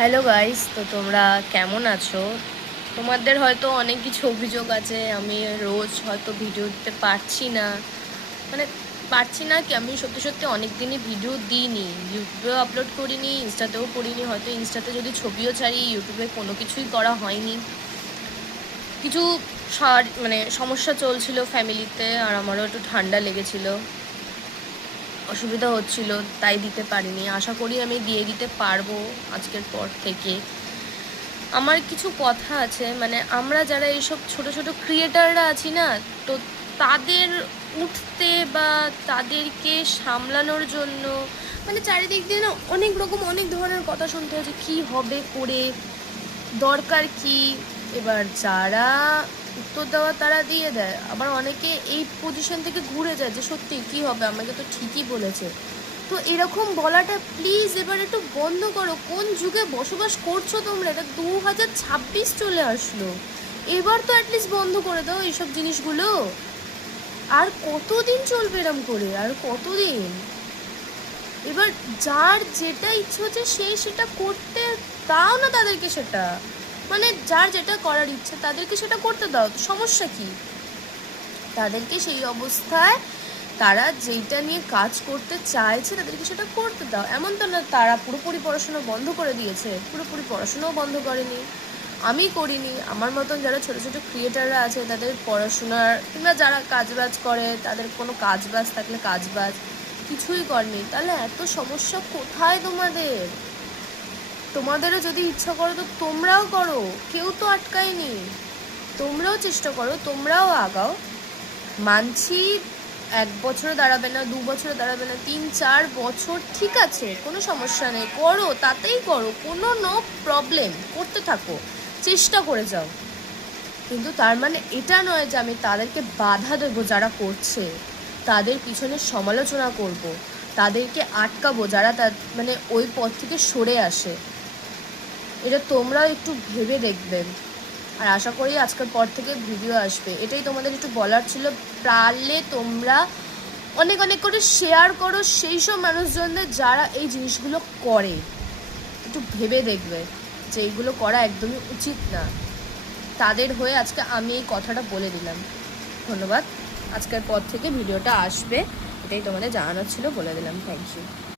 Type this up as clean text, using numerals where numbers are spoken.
Hello guys, তো তোমরা কেমন আছো? তোমাদের হয়তো অনেক কিছু অভিযোগ আছে, আমি রোজ হয়তো ভিডিও দিতে পারছি না। মানে পারছি না কি, আমি সত্যি সত্যি অনেক দিনই ভিডিও দিইনি, ইউটিউবেও আপলোড করিনি, ইনস্টাতেও করিনি। হয়তো ইনস্টাতে যদি ছবিও ছাড়ি, ইউটিউবে কোনো কিছুই করা হয়নি। কিছু মানে সমস্যা চলছিল ফ্যামিলিতে, আর আমারও একটু ঠান্ডা লেগেছিল, অসুবিধা হচ্ছিল, তাই দিতে পারিনি। আশা করি আমি দিয়ে দিতে পারবো আজকের পর থেকে। আমার কিছু কথা আছে, মানে আমরা যারা এইসব ছোট ছোট ক্রিয়েটাররা আছি না, তো তাদের উঠতে বা তাদেরকে সামলানোর জন্য মানে চারিদিক দিয়ে না অনেক রকম অনেক ধরনের কথা শুনতে হচ্ছে, কি হবে করে, দরকার কি। এবার যারা উত্তর দেওয়া তারা দিয়ে দেয়, আবার অনেকে এই পজিশন থেকে ঘুরে যায় যে সত্যি কি হবে, আমাকে তো ঠিকই বলেছে। তো এরকম বলাটা প্লিজ এবার একটু বন্ধ করো। কোন যুগে বসবাস করছো তোমরা? এটা 2026 চলে আসলো, এবার তো অ্যাটলিস্ট বন্ধ করে দাও এইসব জিনিসগুলো। আর কতদিন চলবে এরম করে, আর কতদিন? এবার যার যেটা ইচ্ছে হচ্ছে সেই সেটা করতে দাও না তাদেরকে, সেটা মানে যার যেটা করার ইচ্ছে তাদেরকে সেটা করতে দাও, তো সমস্যা কি? তাদেরকে সেই অবস্থায় তারা যেটা নিয়ে কাজ করতে চাইছে তাদেরকে সেটা করতে দাও। এমন তো না তারা পুরোপুরি পড়াশোনা বন্ধ করে দিয়েছে, পুরোপুরি পড়াশোনাও বন্ধ করেনি, আমি করিনি। আমার মতন যারা ছোটো ছোটো ক্রিয়েটাররা আছে তাদের পড়াশোনার কিংবা যারা কাজবাজ করে তাদের কোনো কাজবাজ থাকলে কাজবাজ কিছুই করেনি, তাহলে এত সমস্যা কোথায় তোমাদের? তোমাদেরও যদি ইচ্ছা করো তো তোমরাও করো, কেউ তো আটকায়নি। তোমরাও চেষ্টা করো, তোমরাও আগাও। মানছি 1 বছরে দাঁড়াবে না, 2 বছরে দাঁড়াবে না, 3-4 বছর ঠিক আছে, কোনো সমস্যা নেই, করো, তাতেই করো, কোনো নো প্রবলেম, করতে থাকো, চেষ্টা করে যাও। কিন্তু তার মানে এটা নয় যে আমি তাদেরকে বাধা দেবো যারা করছে, তাদের পিছনে সমালোচনা করব, তাদেরকে আটকাবো যারা মানে ওই পথ থেকে সরে আসে। এটা তোমরাও একটু ভেবে দেখবেন। আর আশা করি আজকের পর থেকে ভিডিও আসবে, এটাই তোমাদের একটু বলার ছিল। পারলে তোমরা অনেক অনেক করে শেয়ার করো সেই সব মানুষজনদের যারা এই জিনিসগুলো করে। একটু ভেবে দেখবে যে এইগুলো করা একদমই উচিত না। তাদের হয়ে আজকে আমি এই কথাটা বলে দিলাম। ধন্যবাদ। আজকের পর থেকে ভিডিওটা আসবে, এটাই তোমাদের জানানোর ছিল, বলে দিলাম। Thank you.